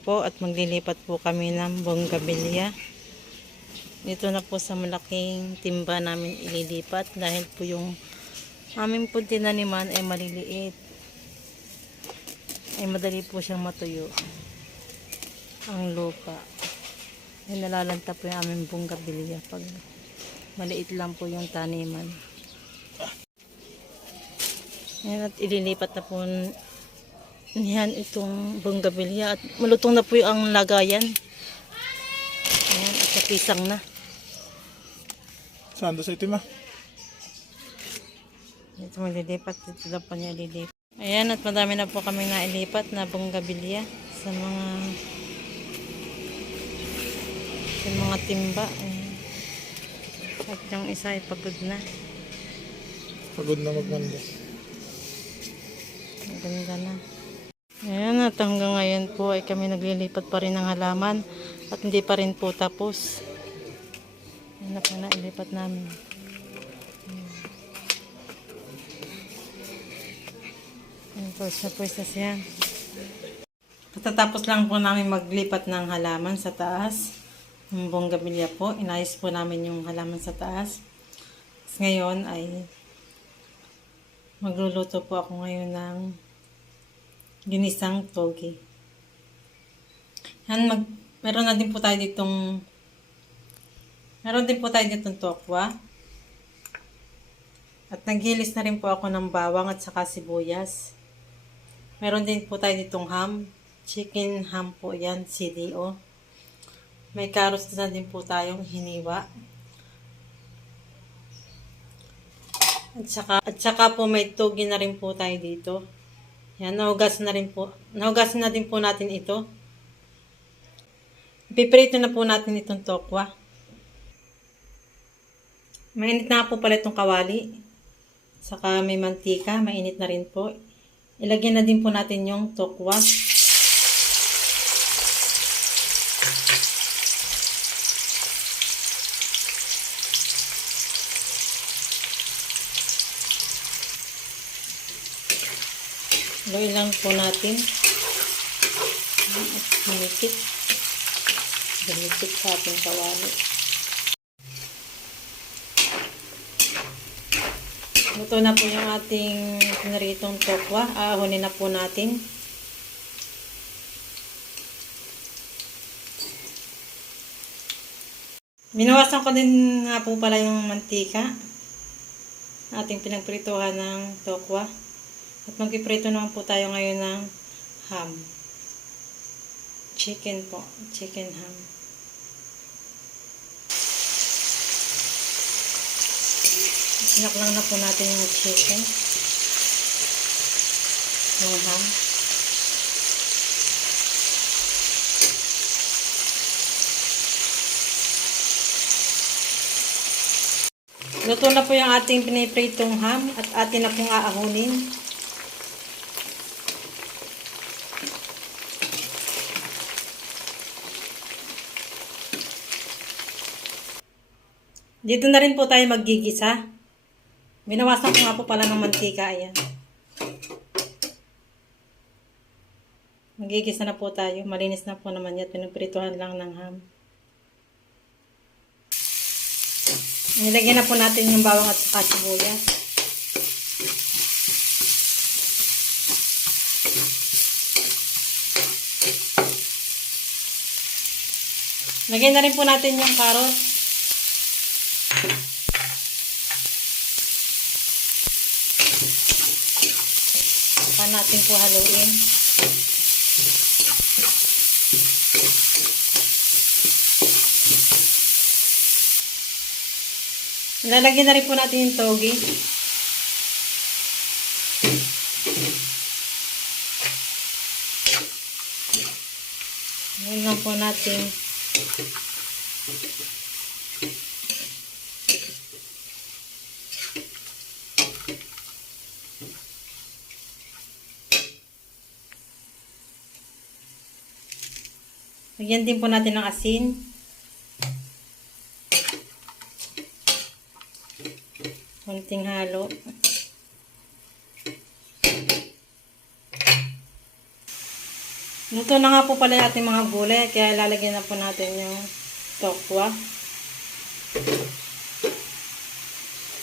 po at maglilipat po kami ng bonggabilya. Dito na po sa malaking timba namin ililipat dahil po yung aming po tinaniman ay maliliit. Ay madali po siyang matuyo ang lupa. Ay nalalanta po yung aming bonggabilya pag maliit lang po yung taniman. Ayan at ililipat na po niyan itong bonggabilya at malutong na po yung ang lagayan. Ayan at napisang na. Saan sa itim ah? Dito maglilipat, dito na po niya ililipat. Ayan at madami na po kami nailipat na bonggabilya sa mga sa mga timba. Ayan. At yung isa ay pagod na. Pagod na magmanda. Ganda na. Ayan at hanggang ngayon po ay kami naglilipat pa rin ng halaman at hindi pa rin po tapos. Ayan na na ilipat namin. Ayan po siya po isa siya. Katatapos lang po namin maglipat ng halaman sa taas. Yung bonggabilya po. Inayos po namin yung halaman sa taas. Tapos ngayon ay Magluluto po ako ngayon ng ginisang togi. Yan, mag, meron na din po tayo ditong meron din po tayo ditong tokwa. At naghilis na rin po ako ng bawang at saka sibuyas. Meron din po tayo ditong ham. Chicken ham po yan, CDO. May carrots na din po tayong hiniwa. At saka, at saka po may tugi na rin po tayo dito. Yan, nahugas na rin po. Nahugas na din po natin ito. Piprito na po natin itong tokwa. Mainit na po pala itong kawali. Saka may mantika, mainit na rin po. Ilagyan na din po natin yung tokwa. Haluin lang po natin. At Humikit. Humikit sa ating kawali. Luto na po yung ating pinaritong tokwa. Aahonin na po natin. Binawasan ko din nga po pala yung mantika. Ating pinagprituhan ng tokwa. At magpiprito naman po tayo ngayon ng ham. Chicken po. Chicken ham. Sinaklang na po natin yung chicken. Yung ham. Luto na po yung ating pinipritong ham at atin na pong aahunin. Dito na rin po tayo maggigisa. Binawasan ko nga po pala ng mantika. Ayan. Magigisa na po tayo. Malinis na po naman yan. Pinagprituhan lang ng ham. Nilagyan na po natin yung bawang at saka sibuyas. Lagyan na rin po natin yung carrot. Natin po haluin. Lalagyan na rin po natin yung togi. Ngayon lang po natin Lagyan din po natin ng asin. Konting halo. Luto na nga po pala yung mga gulay, kaya lalagyan na po natin yung tokwa.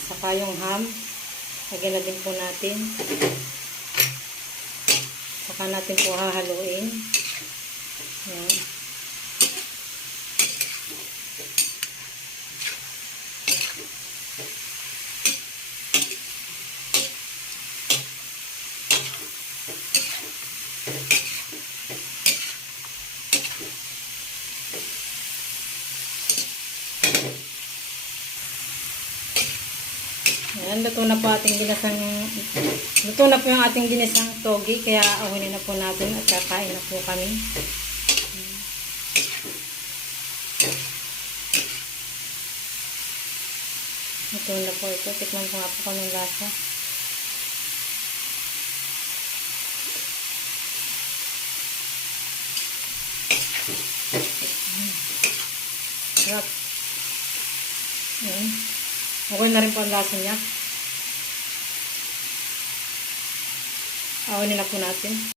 Saka yung ham. Lagyan na din po natin. Saka natin po hahaluin. Yan. Ayan, luto na po ating ginasang luto na po yung ating ginisang togi kaya ahunin na po natin at kakain na po kami. Luto na po ito. Tikman ko nga po anong lasa. Mm. Sarap. Ayan. Okay na rin po ang lasa niya. Awanin na po natin.